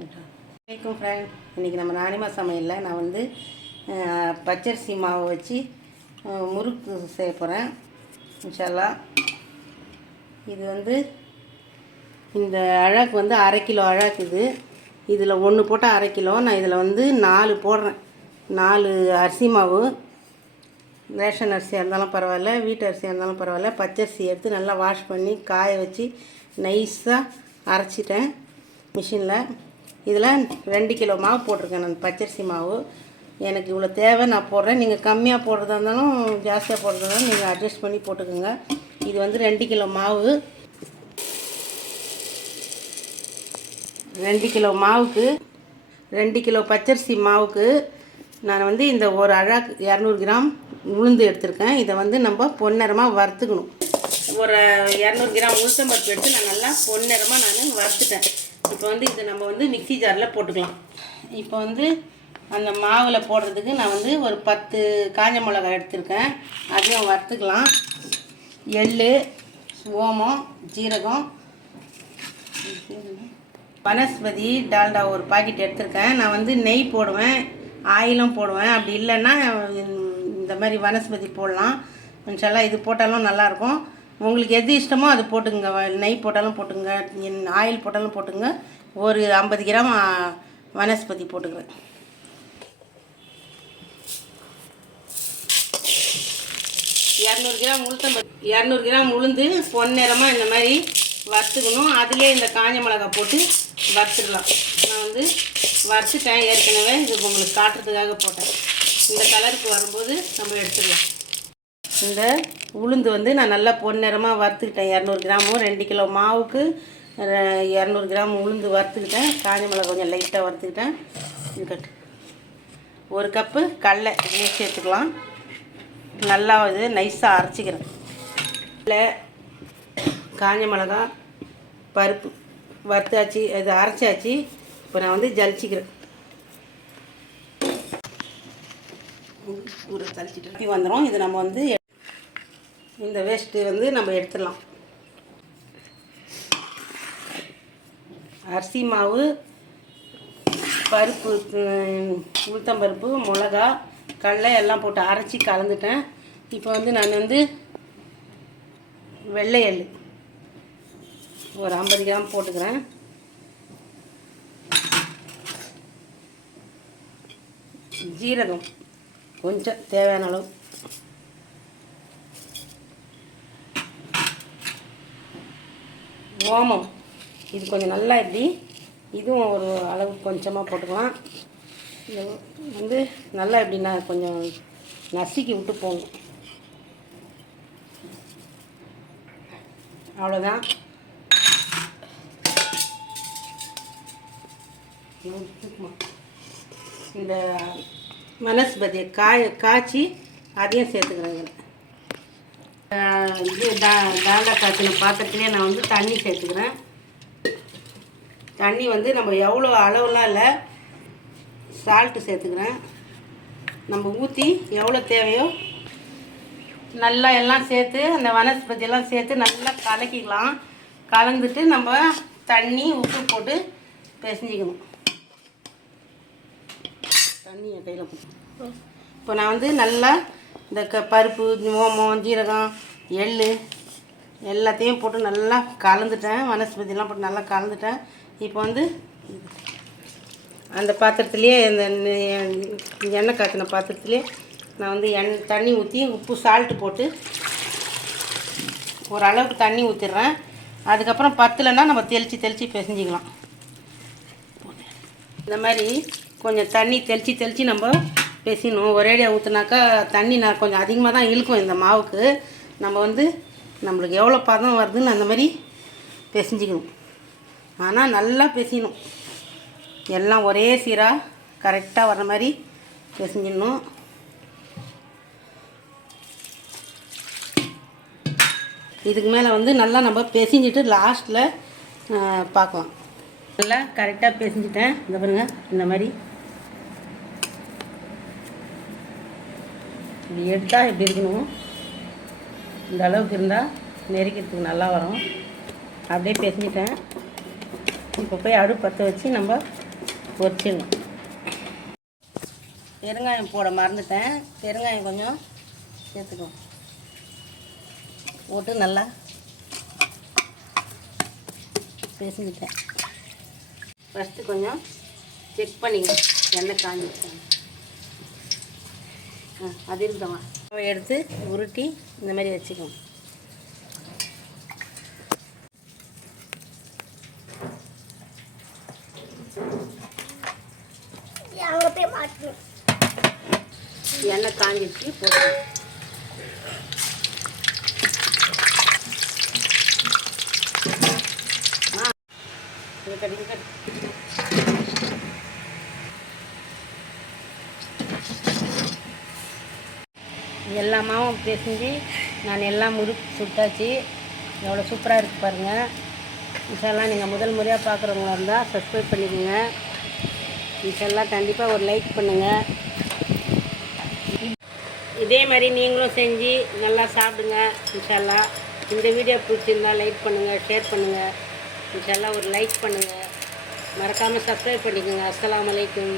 வணக்கம் ஃப்ரெண்ட். இன்றைக்கி நம்ம நானிமா சமையலில் நான் வந்து பச்சரிசி மாவு வச்சு முறுக்கு செய்ய போகிறேன் இன்ஷா அல்லாஹ். இது வந்து இந்த அழகு வந்து 1/2 கிலோ அழகு. இதில் ஒன்று போட்டால் 1/2 கிலோ. நான் இதில் வந்து 4 போடுறேன். 4 அரிசி மாவு, ரேஷன் அரிசியாக இருந்தாலும் பரவாயில்ல, வீட்டு அரிசியாக இருந்தாலும் பரவாயில்ல. பச்சரிசி எடுத்து நல்லா வாஷ் பண்ணி காய வச்சு நைஸாக அரைச்சிட்டேன் மிஷினில். இதில் 2 கிலோ மாவு போட்டிருக்கேன் நான், பச்சரிசி மாவு. எனக்கு இவ்வளோ தேவை நான் போடுறேன். நீங்கள் கம்மியாக போடுறதா இருந்தாலும் ஜாஸ்தியாக போடுறதா இருந்தாலும் நீங்கள் அட்ஜஸ்ட் பண்ணி போட்டுக்கோங்க. இது வந்து 2 கிலோ மாவு. 2 கிலோ மாவுக்கு 2 கிலோ பச்சரிசி மாவுக்கு நான் வந்து இந்த ஒரு அழகு 200 கிராம் உளுந்து எடுத்திருக்கேன். இதை வந்து நம்ம பொன்னிறமாக வறுத்துக்கணும். ஒரு 200 கிராம் உளுத்தம்பருப்பு எடுத்து நான் நல்லா பொன்னிறமாக நான் வறுத்துட்டேன். இப்போ வந்து இது நம்ம வந்து மிக்ஸி ஜாரில் போட்டுக்கலாம். இப்போ வந்து அந்த மாவில் போடுறதுக்கு நான் வந்து ஒரு 10 காஞ்ச மிளகாய் எடுத்திருக்கேன். அதையும் வறுத்துக்கலாம். எள், ஓமம், ஜீரகம், வனஸ்பதி டால்டா ஒரு பாக்கெட் எடுத்திருக்கேன். நான் வந்து நெய் போடுவேன், ஆயிலும் போடுவேன். அப்படி இல்லைன்னா இந்த மாதிரி வனஸ்பதி போடலாம். இன்ஷால்லா இது போட்டாலும் நல்லாயிருக்கும். உங்களுக்கு எது இஷ்டமோ அது போட்டுங்க. நெய் போட்டாலும் போட்டுங்க, ஆயில் போட்டாலும் போட்டுங்க. ஒரு 50 கிராம் வனஸ்பதி போட்டுக்கிறேன். உளுத்தம்பருப்பு 200 கிராம் உளுந்து பொன்னிறமாக இந்த மாதிரி வறுத்துக்கணும். அதிலே இந்த காஞ்ச மிளகாய் போட்டு வறுத்துக்கலாம். நான் வந்து வறுத்துட்டேன் ஏற்கனவே. இது உங்களுக்கு காட்டுறதுக்காக போட்டேன். இந்த கலருக்கு வரும்போது நம்ம எடுத்துக்கலாம். இந்த உளுந்து வந்து நான் நல்லா பொன்னிறமாக வறுத்துக்கிட்டேன். 200 கிராமும் 2 கிலோ மாவுக்கு 200 கிராம் உளுந்து வறுத்துக்கிட்டேன். காஞ்ச மிளகாய் கொஞ்சம் லைட்டாக வறுத்துக்கிட்டேன். ஒரு கப்பு கடலை இதையும் சேர்த்துக்கலாம். நல்லா இது நைஸாக அரைச்சிக்கிறேன். இல்லை காஞ்ச மிளகாய், பருப்பு வறுத்தாச்சு, இது அரைச்சாச்சு. இப்போ நான் வந்து ஜலிச்சிக்கிறேன். ஒரு ஜலிச்சிட்டு வந்துடும். இது நம்ம வந்து இந்த வேஸ்ட்டு வந்து நம்ம எடுத்துடலாம். அரிசி மாவு, பருப்பு, உளுத்தம்பருப்பு, மிளகா, கடலை எல்லாம் போட்டு அரைச்சி கலந்துட்டேன். இப்போ வந்து நான் வந்து வெள்ளை எள் ஒரு 50 கிராம் போட்டுக்கிறேன். ஜீரகம் கொஞ்சம் தேவையான அளவு, ஓமம் இது கொஞ்சம் நல்லா இப்படி இதுவும் ஒரு அளவு கொஞ்சமாக போட்டுக்கலாம். இது வந்து நல்லா இப்படி நான் கொஞ்சம் நசுக்கி விட்டு போகணும். அவ்வளோதான். இந்த வனஸ்பதியை காய்ச்சி அதையும் சேர்த்துக்கிறேங்க. இது டால்டா காய்ச்சின பாத்திரத்துலேயே நான் வந்து தண்ணி சேர்த்துக்கிறேன். தண்ணி வந்து நம்ம எவ்வளோ அளவுலாம் இல்லை, சால்ட்டு சேர்த்துக்கிறேன். நம்ம ஊற்றி எவ்வளோ தேவையோ நல்லா எல்லாம் சேர்த்து அந்த வனஸ்பதியெல்லாம் சேர்த்து நல்லா கலக்கிக்கலாம். கலந்துட்டு நம்ம தண்ணி உப்பு போட்டு பிசைஞ்சிக்கணும். தண்ணி என் கையில் இப்போ நான் வந்து நல்லா இந்த பருப்பு, ஓமம், ஜீரகம், எள் எல்லாத்தையும் போட்டு நல்லா கலந்துட்டேன். வனஸ்பதியெல்லாம் போட்டு நல்லா கலந்துட்டேன். இப்போ வந்து அந்த பாத்திரத்துலேயே இந்த எண்ணெய் காய்ச்சின பாத்திரத்துலேயே நான் வந்து தண்ணி ஊற்றி உப்பு சால்ட்டு போட்டு ஓரளவுக்கு தண்ணி ஊற்றிடுறேன். அதுக்கப்புறம் பத்தலைன்னா நம்ம தெளித்து பிசைஞ்சிக்கலாம். இந்த மாதிரி கொஞ்சம் தண்ணி தெளித்து நம்ம பிசையணும். ஒரேடியாக ஊற்றுனாக்கா தண்ணி நான் கொஞ்சம் அதிகமாக தான் இழுக்கும் இந்த மாவுக்கு. நம்ம வந்து நம்மளுக்கு எவ்வளோ பதம் வருதுன்னு அந்த மாதிரி பிசைஞ்சிக்கணும். ஆனால் நல்லா பிசையணும். எல்லாம் ஒரே சீராக கரெக்டாக வர்ற மாதிரி பிசைஞ்சிடணும். இதுக்கு மேலே வந்து நல்லா நம்ம பிசைஞ்சிட்டு லாஸ்ட்டில் பார்க்கலாம். நல்லா கரெக்டாக பிசைஞ்சிட்டேன். இந்த பாருங்கள், இந்த மாதிரி இப்படி எடுத்தால் இப்படி இருக்கணும். இந்த அளவுக்கு இருந்தால் நெருக்கிறதுக்கு நல்லா வரும். அப்படியே பிசைஞ்சிட்டேன். இப்போ போய் அடுப்பு பற்ற வச்சு நம்ம பொரிச்சிடணும். பெருங்காயம் போட மறந்துட்டேன், பெருங்காயம் கொஞ்சம் சேர்த்துக்குவோம். போட்டு நல்லா பேசிக்கிட்டேன். ஃபஸ்ட்டு கொஞ்சம் செக் பண்ணிங்க, எண்ணெய் காஞ்சிருக்காங்க. அது இருந்தவன் எடுத்து உருட்டி இந்த மாதிரி வச்சுக்கோங்க. எண்ணெய் காஞ்சிச்சு போட்டு எல்லா மாவும் பேசிஞ்சு நான் எல்லாம் முறுக்கு சுட்டாச்சு. எவ்வளோ சூப்பராக இருக்குது பாருங்கள். இன்ஷால்லாம் நீங்கள் முதல் முறையாக பார்க்குறவங்களா இருந்தால் சப்ஸ்கிரைப் பண்ணிக்கோங்க. இன்ஷால்லாம் கண்டிப்பாக ஒரு லைக் பண்ணுங்கள். இதே மாதிரி நீங்களும் செஞ்சு நல்லா சாப்பிடுங்க. இன்ஷால்லாம் இந்த வீடியோ பிடிச்சிருந்தால் லைக் பண்ணுங்கள், ஷேர் பண்ணுங்கள். இன்ஷால்லாம் ஒரு லைக் பண்ணுங்கள். மறக்காமல் சப்ஸ்கிரைப் பண்ணிக்கோங்க. அஸ்ஸலாமு அலைக்கும்.